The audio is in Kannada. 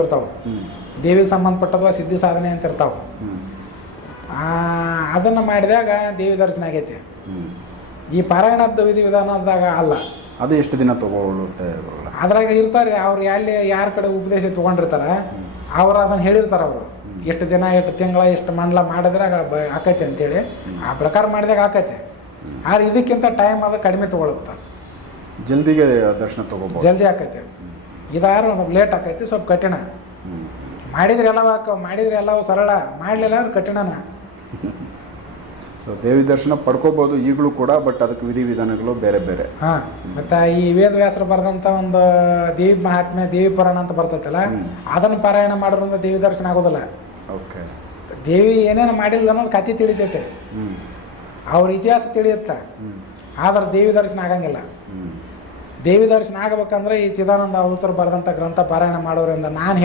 ಇರ್ತಾವೆ, ದೇವಿಗೆ ಸಂಬಂಧಪಟ್ಟದ ಸಿದ್ಧಿ ಸಾಧನೆ ಅಂತ ಇರ್ತಾವೆ. ಅದನ್ನು ಮಾಡಿದಾಗ ದೇವಿ ದರ್ಶನ ಆಗೈತಿ. ಈ ಪಾರಾಯಣದ ವಿಧಾನದಾಗ ಅಲ್ಲ. ಅದು ಎಷ್ಟು ದಿನ ತಗೊಳ್ಳುತ್ತೆ? ಅದ್ರಾಗ ಇರ್ತಾರೆ ಅವ್ರು ಎಲ್ಲಿ ಯಾರ ಕಡೆ ಉಪದೇಶ ತೊಗೊಂಡಿರ್ತಾರೆ ಅವ್ರು ಅದನ್ನು ಹೇಳಿರ್ತಾರೆ. ಅವರು ಎಷ್ಟು ದಿನ, ಎಷ್ಟು ತಿಂಗಳ, ಎಷ್ಟು ಮಂಡಲ ಮಾಡಿದ್ರಾಗ ಆಕೈತೆ ಅಂತೇಳಿ ಆ ಪ್ರಕಾರ ಮಾಡಿದಾಗ ಆಕೈತೆ. ಆದ್ರೆ ಇದಕ್ಕಿಂತ ಟೈಮ್ ಅದು ಕಡಿಮೆ ತೊಗೊಳುತ್ತೆ. ಜಲ್ದಿಗೆ ದರ್ಶನ ತಗೋಬೋದು, ಜಲ್ದಿ ಆಕೈತೆ. ಇದಾರು ಸ್ವಲ್ಪ ಲೇಟ್ ಆಕೈತಿ, ಸ್ವಲ್ಪ ಕಠಿಣ. ಮಾಡಿದ್ರೆ ಎಲ್ಲವೂ ಸರಳ, ಮಾಡಲಿಲ್ಲ ಅಂದ್ರೆ ಕಠಿಣನ. ಸೊ ದೇವಿ ದರ್ಶನ ಪಡ್ಕೋಬೋದು ಈಗಲೂ ಕೂಡ, ಬಟ್ ಅದಕ್ಕೆ ವಿಧಿವಿಧಾನಗಳು ಬೇರೆ ಬೇರೆ. ಹಾಂ, ಮತ್ತು ಈ ವೇದವ್ಯಾಸರು ಬರೆದಂಥ ಒಂದು ದೇವಿ ಮಹಾತ್ಮೆ, ದೇವಿ ಪುರಾಣ ಅಂತ ಬರ್ತೈತಲ್ಲ, ಅದನ್ನು ಪಾರಾಯಣ ಮಾಡೋದ್ರಿಂದ ದೇವಿ ದರ್ಶನ ಆಗೋದಿಲ್ಲ. ಓಕೆ. ದೇವಿ ಏನೇನು ಮಾಡಿಲ್ಲ ಅನ್ನೋದು ಕಥೆ ತಿಳಿತೈತೆ, ಅವ್ರ ಇತಿಹಾಸ ತಿಳಿಯುತ್ತೆ. ಆದ್ರೆ ದೇವಿ ದರ್ಶನ ಆಗಂಗಿಲ್ಲ. ದೇವಿ ದರ್ಶನ ಆಗಬೇಕಂದ್ರೆ ಈ ಚಿದಾನಂದ ಅವತರು ಬರೆದಂಥ ಗ್ರಂಥ ಪಾರಾಯಣ ಮಾಡೋದ್ರಿಂದ ನಾನು